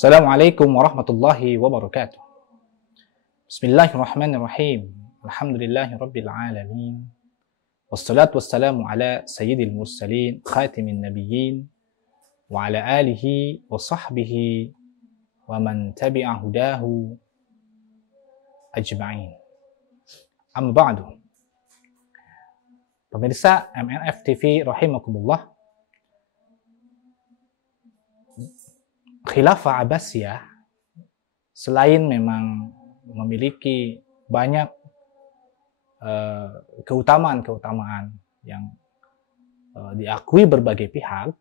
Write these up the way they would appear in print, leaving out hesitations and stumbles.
Assalamualaikum warahmatullahi wabarakatuh. Bismillahirrahmanirrahim. Alhamdulillahirabbil alamin. Wassalatu wassalamu ala sayyidil mursalin, khatimin nabiyyin wa ala alihi wa sahbihi wa man tabi'a hudahu ajma'in. Amma ba'du. Pemirsa MNF TV rahimakumullah. Khilafah Abbasiyah selain memang memiliki banyak keutamaan-keutamaan yang diakui berbagai pihak,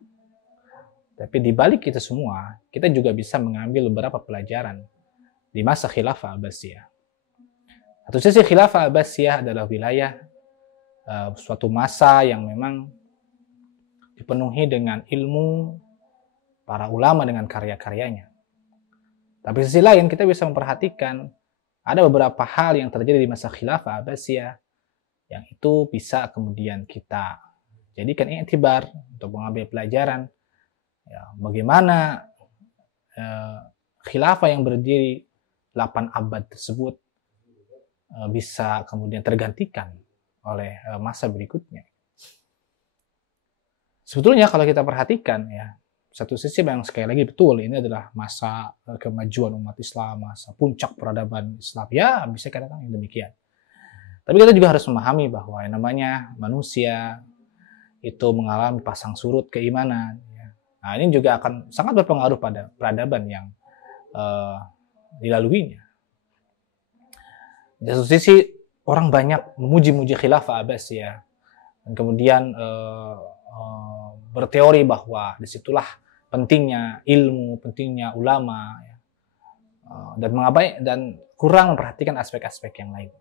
tapi di balik itu semua, kita juga bisa mengambil beberapa pelajaran di masa Khilafah Abbasiyah. Satu sisi Khilafah Abbasiyah adalah wilayah suatu masa yang memang dipenuhi dengan ilmu para ulama dengan karya-karyanya. Tapi sisi lain kita bisa memperhatikan ada beberapa hal yang terjadi di masa Khilafah Abbasiyah yang itu bisa kemudian kita jadikan iktibar untuk mengambil pelajaran ya, bagaimana khilafah yang berdiri 8 abad tersebut bisa kemudian tergantikan oleh masa berikutnya. Sebetulnya kalau kita perhatikan ya, satu sisi memang sekali lagi betul ini adalah masa kemajuan umat Islam, masa puncak peradaban Islam. Ya, bisa katakan yang demikian. Tapi kita juga harus memahami bahwa yang namanya manusia itu mengalami pasang surut keimanan. Ya. Nah, ini juga akan sangat berpengaruh pada peradaban yang dilaluinya. Di satu sisi orang banyak memuji-muji khilafah Abbasiyah dan kemudian berteori bahwa disitulah pentingnya ilmu, pentingnya ulama, ya, dan kurang memperhatikan aspek-aspek yang lainnya.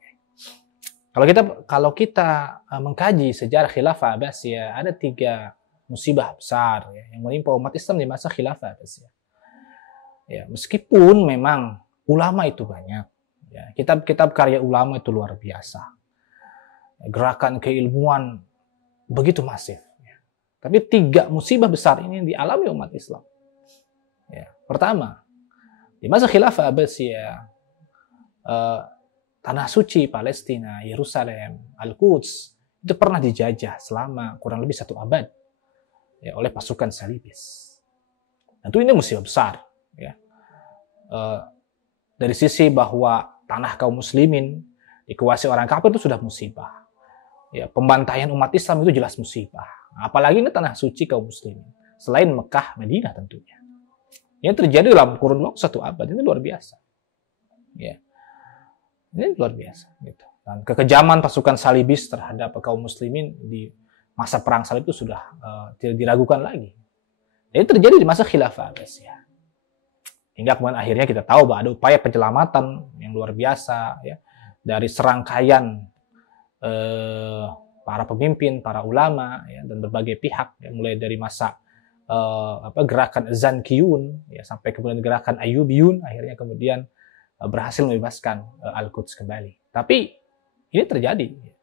Kalau kita mengkaji sejarah Khilafah Abbasiyah, ada 3 musibah besar ya, yang menimpa umat Islam di masa Khilafah Abbasiyah. Ya, meskipun memang ulama itu banyak, ya, kitab-kitab karya ulama itu luar biasa, gerakan keilmuan begitu masif. Tapi 3 musibah besar ini yang dialami umat Islam. Ya, pertama, di masa Khilafah Abbasiyah, tanah suci Palestina, Yerusalem, Al-Quds itu pernah dijajah selama kurang lebih 1 abad ya, oleh pasukan Salibis. Tentu ini musibah besar. Ya. Dari sisi bahwa tanah kaum muslimin dikuasai orang kafir itu sudah musibah. Ya, pembantaian umat Islam itu jelas musibah. Apalagi ini tanah suci kaum muslimin. Selain Mekah, Madinah tentunya. Yang terjadi dalam kurun waktu 1 abad ini luar biasa. Ya. Ini luar biasa. Gitu. Dan kekejaman pasukan Salibis terhadap kaum muslimin di masa perang salib itu sudah tidak diragukan lagi. Ini terjadi di masa Khilafah Abbasiyah. Hingga kemudian akhirnya kita tahu bahwa ada upaya penyelamatan yang luar biasa ya, dari serangkaian para pemimpin, para ulama, ya, dan berbagai pihak, ya, mulai dari masa gerakan Zankiyun, ya, sampai kemudian gerakan Ayyubiyun, akhirnya kemudian berhasil membebaskan Al-Quds kembali. Tapi ini terjadi ya,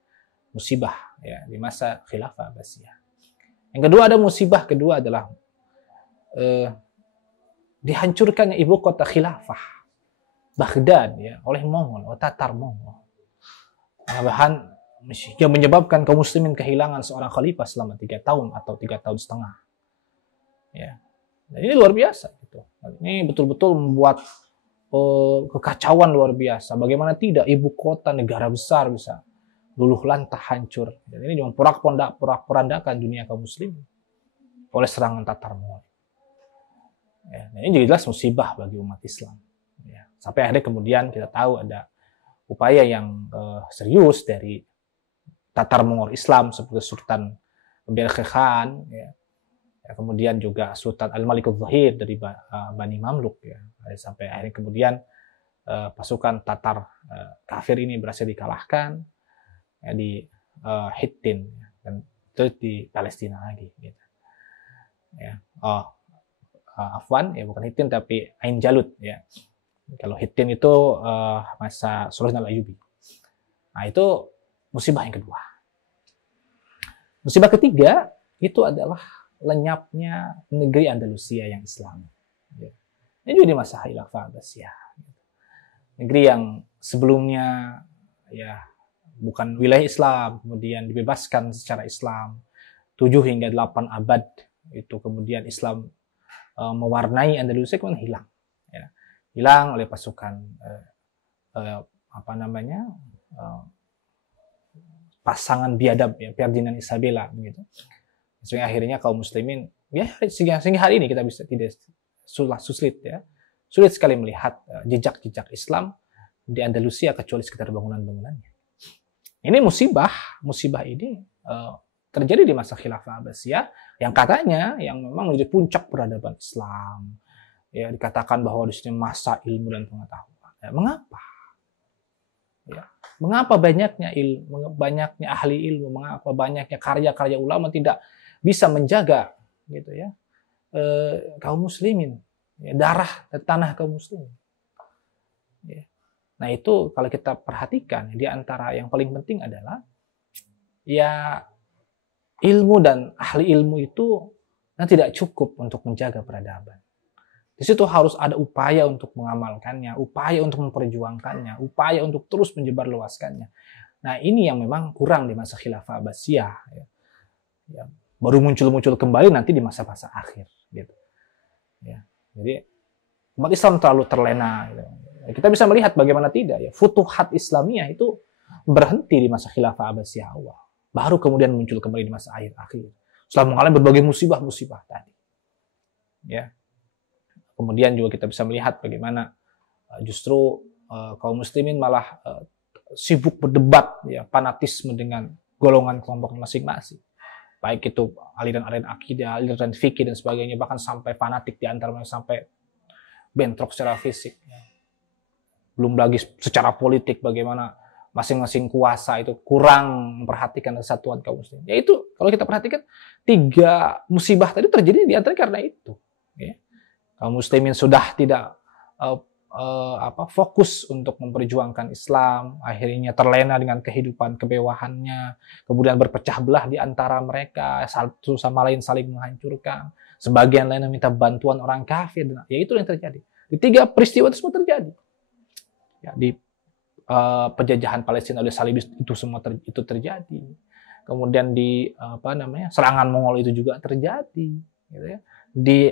musibah ya, di masa Khilafah Abbasiyah. Yang kedua ada musibah kedua adalah dihancurkannya ibu kota Khilafah, Baghdad, ya, oleh Mongol, oleh Tatar Mongol. Bahan yang menyebabkan kaum muslimin kehilangan seorang khalifah selama 3 tahun atau 3 tahun setengah. Ya. Dan ini luar biasa gitu. Ini betul-betul membuat kekacauan luar biasa. Bagaimana tidak ibu kota negara besar bisa luluh lantah hancur. Dan ini cuma porak-porandakan dunia kaum muslimin oleh serangan Tatar Mongol. Ya, dan ini jelas musibah bagi umat Islam. Ya. Sampai akhirnya kemudian kita tahu ada upaya yang serius dari Tatar Mongol Islam seperti Sultan Belkhi Khan, ya. Kemudian juga Sultan Al-Malik Al-Zahir dari Bani Mamluk, ya. Sampai akhirnya kemudian pasukan Tatar kafir ini berhasil dikalahkan ya, di Hittin, ya. Dan itu di Palestina lagi. Gitu. Ya. Afwan, ya bukan Hittin tapi Ain Jalut. Ya. Kalau Hittin itu masa Sultan Al-Ayyubi. Nah itu musibah yang kedua. Musibah ketiga itu adalah lenyapnya negeri Andalusia yang Islam. Ini juga di masa Khilafah Abbasiyah. Negeri yang sebelumnya ya bukan wilayah Islam, kemudian dibebaskan secara Islam 7 hingga 8 abad itu, kemudian Islam mewarnai Andalusia, kemudian hilang. Ya. Hilang oleh pasukan pasangan biadab ya, Ferdinand Isabella begitu. Sehingga akhirnya kaum muslimin ya sehingga hari ini kita bisa tidak sulit ya. Sulit sekali melihat jejak-jejak Islam di Andalusia kecuali sekitar bangunan-bangunannya. Ini musibah ini terjadi di masa Khilafah Abbasiyah yang katanya yang memang menjadi puncak peradaban Islam. Ya, dikatakan bahwa di sini masa ilmu dan pengetahuan. Ya, mengapa? Ya, mengapa banyaknya ahli ilmu, mengapa banyaknya karya-karya ulama tidak bisa menjaga gitu ya kaum muslimin, ya, darah dan tanah kaum muslimin. Ya. Nah itu kalau kita perhatikan di antara yang paling penting adalah ya ilmu dan ahli ilmu itu tidak cukup untuk menjaga peradaban. Di situ harus ada upaya untuk mengamalkannya, upaya untuk memperjuangkannya, upaya untuk terus menyebarluaskannya. Nah ini yang memang kurang di masa Khilafah Abbasiyah. Ya. Baru muncul kembali nanti di masa-masa akhir. Gitu. Ya. Jadi umat Islam terlalu terlena. Gitu. Kita bisa melihat bagaimana tidak ya, futuhat Islamiyah itu berhenti di masa Khilafah Abbasiyah awal. Baru kemudian muncul kembali di masa akhir. Setelah mengalami berbagai musibah tadi. Ya. Kemudian juga kita bisa melihat bagaimana justru kaum muslimin malah sibuk berdebat ya, fanatisme dengan golongan kelompok masing-masing. Baik itu aliran-aliran akidah, aliran fikih dan sebagainya, bahkan sampai fanatik di antara mereka, sampai bentrok secara fisik. Belum lagi secara politik bagaimana masing-masing kuasa itu kurang memperhatikan kesatuan kaum muslimin. Yaitu kalau kita perhatikan 3 musibah tadi terjadi di antara karena itu. Ya. Kaum muslimin sudah tidak fokus untuk memperjuangkan Islam, akhirnya terlena dengan kehidupan kemewahannya, kemudian berpecah belah di antara mereka, satu sama lain saling menghancurkan, sebagian lain meminta bantuan orang kafir, ya itu yang terjadi. Di 3 peristiwa itu semua terjadi. Ya, di penjajahan Palestina oleh Salibis itu semua itu terjadi. Kemudian di serangan Mongol itu juga terjadi, gitu ya. Di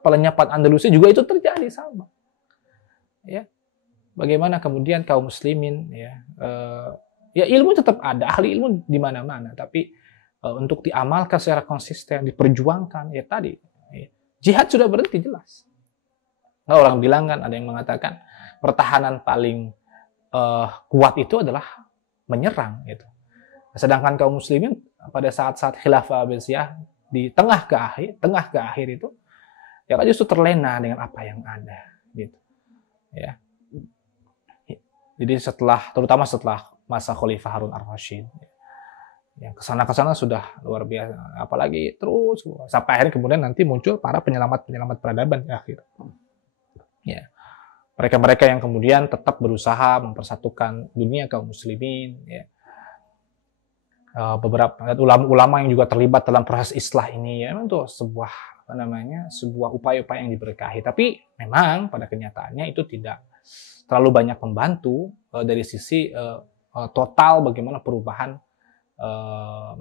penyenyapan Andalusia juga itu terjadi sama. Ya. Bagaimana kemudian kaum muslimin ya ilmu tetap ada, ahli ilmu di mana-mana, tapi untuk diamalkan secara konsisten, diperjuangkan ya tadi. Ya. Jihad sudah berhenti jelas. Nah, orang bilang kan, ada yang mengatakan pertahanan paling kuat itu adalah menyerang gitu. Sedangkan kaum muslimin pada saat-saat Khilafah Abbasiyah di tengah ke akhir itu ya kan justru terlena dengan apa yang ada gitu ya. Jadi terutama setelah masa Khalifah Harun ar-Rasyid ya, kesana sudah luar biasa, apalagi terus sampai akhirnya kemudian nanti muncul para penyelamat peradaban di akhir ya, mereka yang kemudian tetap berusaha mempersatukan dunia kaum muslimin ya. Beberapa ulama-ulama yang juga terlibat dalam proses islah ini ya, memang itu sebuah upaya-upaya yang diberkahi, tapi memang pada kenyataannya itu tidak terlalu banyak membantu dari sisi total bagaimana perubahan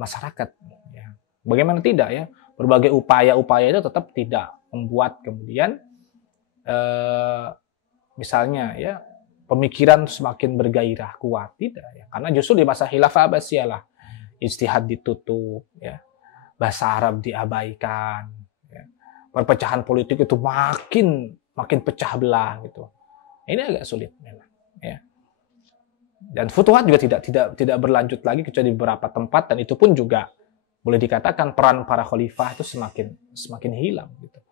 masyarakat ya. Bagaimana tidak ya, berbagai upaya-upaya itu tetap tidak membuat kemudian misalnya ya pemikiran semakin bergairah kuat, tidak ya, karena justru di masa Khilafah Abbasiyah lah ijtihad ditutup, ya, bahasa Arab diabaikan, ya, perpecahan politik itu makin pecah belah gitu. Ini agak sulit memang, ya. Dan futuhat juga tidak berlanjut lagi kecuali di beberapa tempat, dan itu pun juga boleh dikatakan peran para khalifah itu semakin hilang gitu,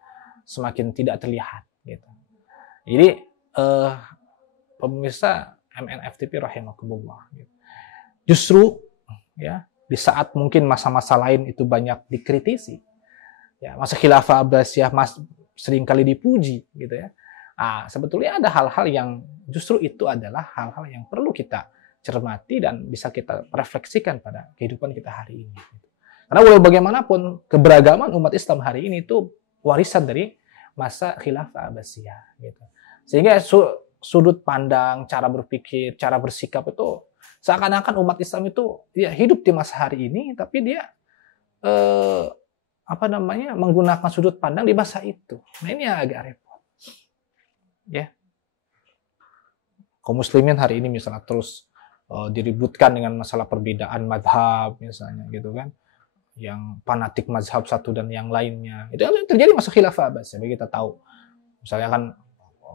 semakin tidak terlihat gitu. Jadi pemirsa MNFTP rahimakumullah, gitu. Justru ya di saat mungkin masa-masa lain itu banyak dikritisi, ya, masa Khilafah Abbasiyah seringkali dipuji gitu ya. Sebetulnya ada hal-hal yang justru itu adalah hal-hal yang perlu kita cermati dan bisa kita refleksikan pada kehidupan kita hari ini. Karena walau bagaimanapun keberagaman umat Islam hari ini itu warisan dari masa khilafah Abbasiyah gitu. Sehingga sudut pandang, cara berpikir, cara bersikap itu seakan-akan umat Islam itu ya hidup di masa hari ini, tapi dia menggunakan sudut pandang di masa itu. Nah ini yang agak repot. Ya, kaum muslimin hari ini misalnya terus diributkan dengan masalah perbedaan madhab misalnya gitu kan, yang fanatik mazhab satu dan yang lainnya. Itu kan terjadi masa khilafah Abbasiyah. Kita tahu, misalnya kan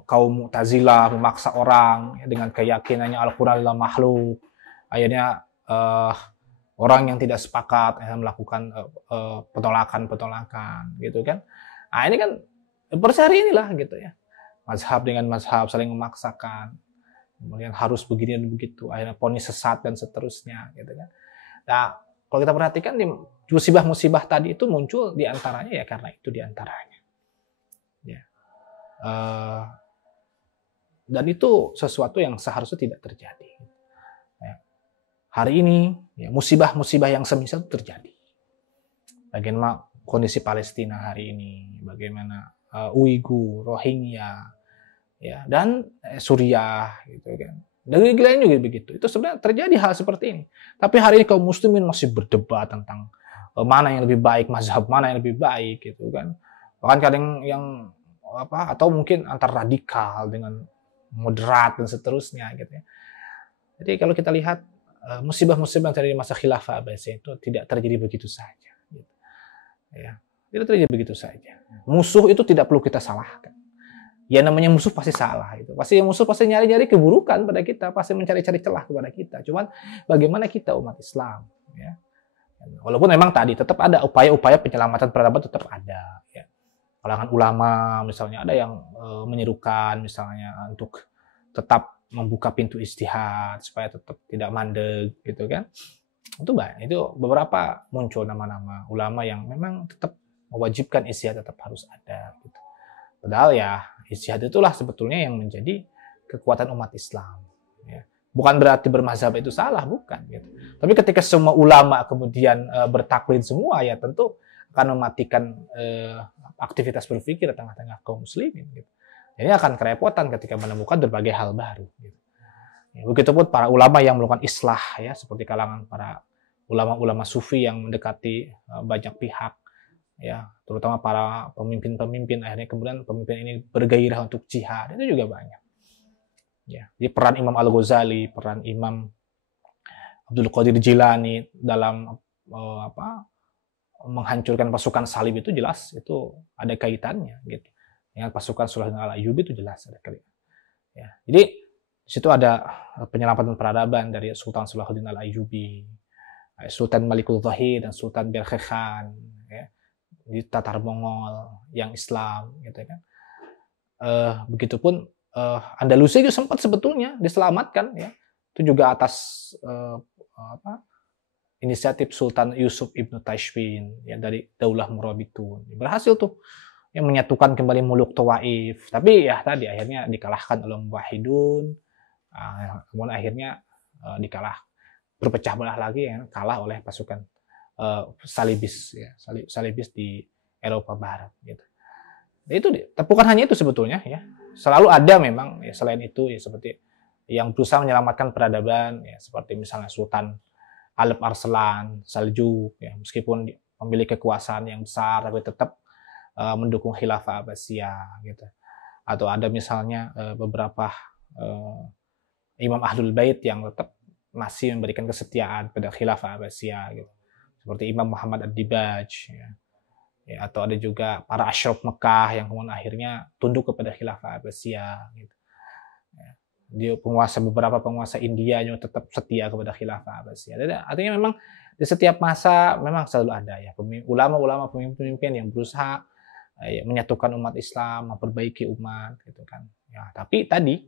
kaum Mu'tazilah memaksa orang ya, dengan keyakinannya Al-Quran adalah makhluk. Akhirnya orang yang tidak sepakat melakukan penolakan gitu kan. Nah ini kan persehari inilah gitu ya. Mazhab dengan mazhab saling memaksakan. Kemudian harus begini dan begitu. Akhirnya vonis sesat dan seterusnya gitu kan. Nah, kalau kita perhatikan di musibah-musibah tadi itu muncul diantaranya ya karena itu diantaranya. Ya. Dan itu sesuatu yang seharusnya tidak terjadi. Ya. Hari ini ya, musibah-musibah yang semisal itu terjadi. Bagaimana kondisi Palestina hari ini, bagaimana Uighur, Rohingya, ya, dan Suriah gitu kan. Negeri lain juga begitu. Itu sebenarnya terjadi hal seperti ini. Tapi hari ini kaum muslimin masih berdebat tentang mana yang lebih baik, mazhab mana yang lebih baik gitu kan. Bahkan kadang yang atau mungkin antar radikal dengan moderat dan seterusnya gitu ya. Jadi kalau kita lihat musibah-musibah yang terjadi di masa khilafah Abbasiyah itu tidak terjadi begitu saja. Gitu. Ya, tidak terjadi begitu saja. Musuh itu tidak perlu kita salahkan. Ya namanya musuh pasti salah itu. Pasti musuh pasti nyari-nyari keburukan pada kita, pasti mencari-cari celah kepada kita. Cuman bagaimana kita umat Islam ya. Walaupun memang tadi tetap ada upaya-upaya penyelamatan peradaban tetap ada ya. Kalangan ulama misalnya ada yang menyerukan misalnya untuk tetap membuka pintu ijtihad supaya tetap tidak mandek gitu kan. Itu banyak. Itu beberapa muncul nama-nama ulama yang memang tetap mewajibkan ijtihad tetap harus ada gitu. Padahal ya ijtihad itulah sebetulnya yang menjadi kekuatan umat Islam. Ya. Bukan berarti bermazhab itu salah, bukan. Gitu. Tapi ketika semua ulama kemudian bertaklid semua, ya tentu akan mematikan aktivitas berpikir di tengah-tengah kaum muslimin. Gitu. Ini akan kerepotan ketika menemukan berbagai hal baru. Gitu. Ya, begitupun para ulama yang melakukan islah, ya seperti kalangan para ulama-ulama sufi yang mendekati banyak pihak. Ya, terutama para pemimpin-pemimpin akhirnya kemudian pemimpin ini bergairah untuk jihad itu juga banyak. Ya, jadi peran Imam Al-Ghazali, peran Imam Abdul Qadir Jilani dalam menghancurkan pasukan salib itu jelas itu ada kaitannya gitu. Dengan pasukan Salahuddin Al-Ayyubi itu jelas ada kaitannya. Ya, jadi di situ ada penyelamatan peradaban dari Sultan Salahuddin Al-Ayyubi, Sultan Malikul Zahir dan Sultan Berkhe Khan, ya. Di Tatar Mongol yang Islam gitu kan. Begitupun Andalusia juga sempat sebetulnya diselamatkan ya. Itu juga atas inisiatif Sultan Yusuf Ibnu Tashfin ya dari Daulah Murabitun. Berhasil tuh yang menyatukan kembali Muluk Tawaif. Tapi ya tadi akhirnya dikalahkan oleh Muwahhidun. Kemudian akhirnya berpecah belah lagi ya, kalah oleh pasukan salibis ya, salibis di Eropa Barat gitu. Itu bukan hanya itu sebetulnya ya. Selalu ada memang ya, selain itu ya seperti yang berusaha menyelamatkan peradaban ya seperti misalnya Sultan Alep Arslan Saljuk ya, meskipun memiliki kekuasaan yang besar tapi tetap mendukung khilafah Abbasiyah gitu. Atau ada misalnya beberapa Imam Ahlul Bait yang tetap masih memberikan kesetiaan pada khilafah Abbasiyah gitu. Seperti Imam Muhammad Ad-Dibaj, ya. Ya, atau ada juga para asyraf Mekah yang kemudian akhirnya tunduk kepada khilafah Abbasiyah. Gitu. Ya. Dia beberapa penguasa India yang tetap setia kepada khilafah Abbasiyah. Jadi, artinya memang di setiap masa memang selalu ada ya ulama-ulama pemimpin-pemimpin yang berusaha menyatukan umat Islam, memperbaiki umat, gitu kan. Ya, tapi tadi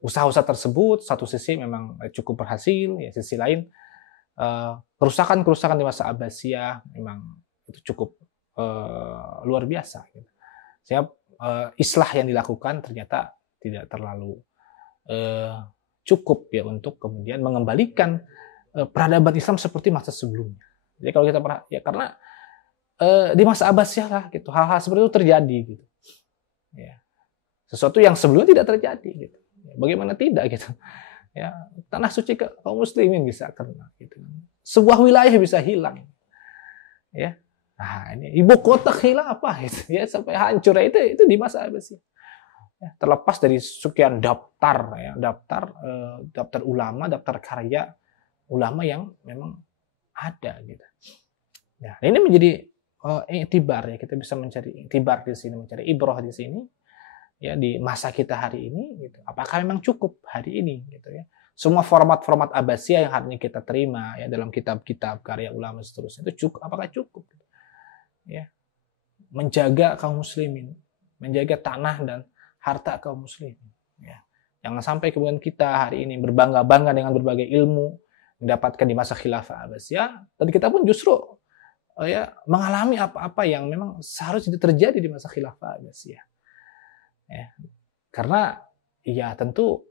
usaha-usaha tersebut satu sisi memang cukup berhasil, ya sisi lain kerusakan-kerusakan di masa Abbasiyah memang itu cukup luar biasa. Gitu. Sehingga islah yang dilakukan ternyata tidak terlalu cukup ya untuk kemudian mengembalikan peradaban Islam seperti masa sebelumnya. Jadi kalau kita ya karena di masa Abbasiyah lah gitu. Hal-hal seperti itu terjadi gitu. Ya. Sesuatu yang sebelumnya tidak terjadi gitu. Bagaimana tidak gitu. Ya, tanah suci kaum muslimin bisa kena gitu. Sebuah wilayah bisa hilang. Ya. Nah, ini ibu kota khilafah gitu ya, sampai hancur itu di masa Abbasiyah. Ya, terlepas dari sekian daftar ya, daftar ulama, daftar karya ulama yang memang ada gitu. Ya, ini menjadi iktibar ya, kita bisa mencari iktibar di sini, mencari ibrah di sini ya, di masa kita hari ini gitu. Apakah memang cukup hari ini gitu ya? Semua format-format Abbasiyah yang hari ini kita terima ya dalam kitab-kitab karya ulama seterusnya itu cukup, apakah cukup gitu? Ya. Menjaga kaum muslimin, menjaga tanah dan harta kaum muslimin ya. Jangan sampai kemudian kita hari ini berbangga-bangga dengan berbagai ilmu mendapatkan di masa khilafah Abbasiyah, dan kita pun justru ya mengalami apa-apa yang memang seharusnya terjadi di masa khilafah Abbasiyah. Ya. Karena ya tentu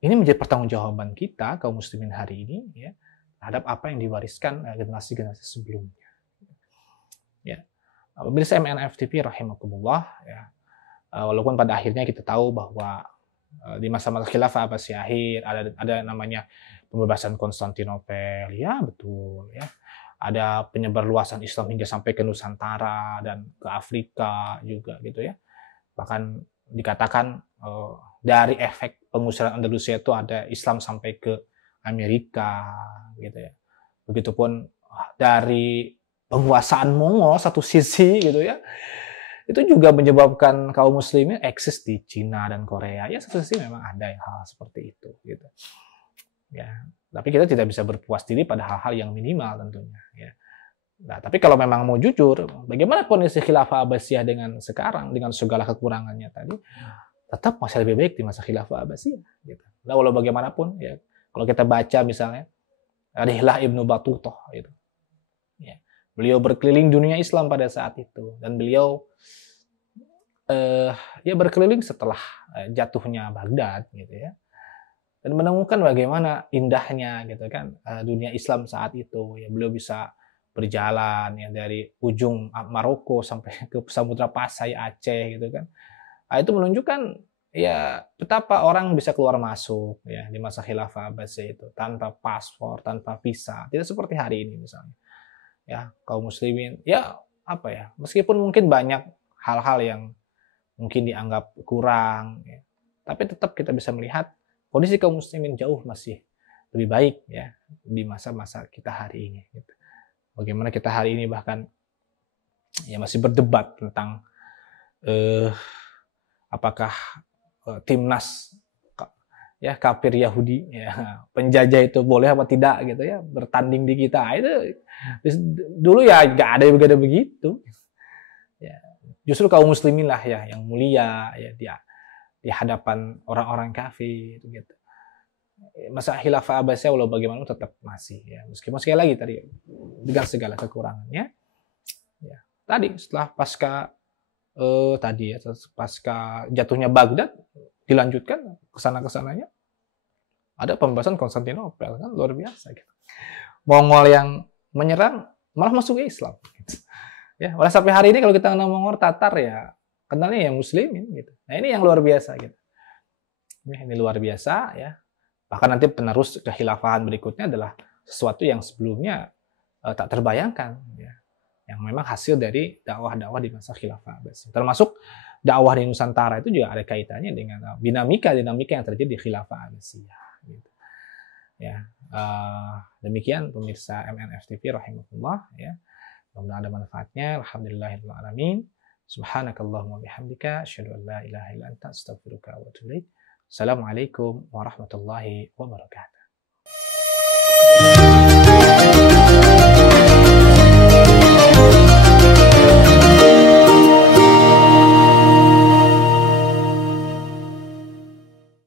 ini menjadi pertanggungjawaban kita kaum muslimin hari ini ya terhadap apa yang diwariskan generasi-generasi sebelumnya. Ya. Pemirsa MNFTV rahimakumullah ya. Walaupun pada akhirnya kita tahu bahwa di masa-masa khilafah Abbasiyah akhir ada namanya pembebasan Konstantinopel, ya betul ya. Ada penyebar luasan Islam hingga sampai ke Nusantara dan ke Afrika juga gitu ya. Bahkan dikatakan dari efek pengusiran Andalusia itu ada Islam sampai ke Amerika gitu ya. Begitupun dari penguasaan Mongol satu sisi gitu ya, itu juga menyebabkan kaum muslimin eksis di Cina dan Korea. Ya satu sisi memang ada hal seperti itu gitu. Ya, tapi kita tidak bisa berpuas diri pada hal-hal yang minimal tentunya ya. Nah, tapi kalau memang mau jujur, bagaimana kondisi khilafah Abbasiyah dengan sekarang dengan segala kekurangannya tadi, tetap masih lebih baik di masa khilafah Abbasiyah gitu. Nah, walau bagaimanapun ya, kalau kita baca misalnya Rihlah Ibnu Battutah gitu. Ya. Beliau berkeliling dunia Islam pada saat itu dan beliau ya berkeliling setelah jatuhnya Baghdad gitu ya. Dan menemukan bagaimana indahnya gitu kan dunia Islam saat itu ya. Beliau bisa berjalan ya dari ujung Maroko sampai ke Samudra Pasai Aceh gitu kan. Nah, itu menunjukkan ya betapa orang bisa keluar masuk ya di masa khilafah Abbasiyah itu tanpa paspor, tanpa visa. Tidak seperti hari ini misalnya. Ya, kaum muslimin ya apa ya, meskipun mungkin banyak hal-hal yang mungkin dianggap kurang ya, tapi tetap kita bisa melihat kondisi kaum muslimin jauh masih lebih baik ya di masa-masa kita hari ini gitu. Bagaimana kita hari ini bahkan ya masih berdebat tentang apakah timnas ya kafir Yahudi ya penjajah itu boleh apa tidak gitu ya bertanding di kita. Itu dulu ya nggak ada yang begitu ya, justru kaum muslimin lah ya yang mulia ya di hadapan orang-orang kafir gitu. Masa khilafah Abbasiyah walau bagaimana tetap masih ya, meskipun sekali lagi tadi dengan segala kekurangannya ya. Tadi setelah pasca jatuhnya Baghdad dilanjutkan kesana-kesananya ada pembebasan Konstantinopel kan luar biasa gitu. Mongol yang menyerang malah masuk ke Islam gitu. Ya, oleh sampai hari ini kalau kita kenal Mongol Tatar ya kenalnya yang muslimin gitu. Nah, ini yang luar biasa gitu. Ini luar biasa ya. Bahkan nanti penerus kekhilafahan berikutnya adalah sesuatu yang sebelumnya tak terbayangkan ya. Yang memang hasil dari dakwah-dakwah di masa khilafah Abbasiyah. Termasuk dakwah di Nusantara itu juga ada kaitannya dengan dinamika yang terjadi di khilafah Abbasiyah gitu. Ya, demikian pemirsa MNFTV rahimahullah ya. Mudah-mudahan ada manfaatnya. Alhamdulillahirabbil alamin. Subhanakallahumma bihamdika asyhadu an la ilaha illa anta astaghfiruka wa atubu ilaik. Assalamualaikum warahmatullahi wabarakatuh.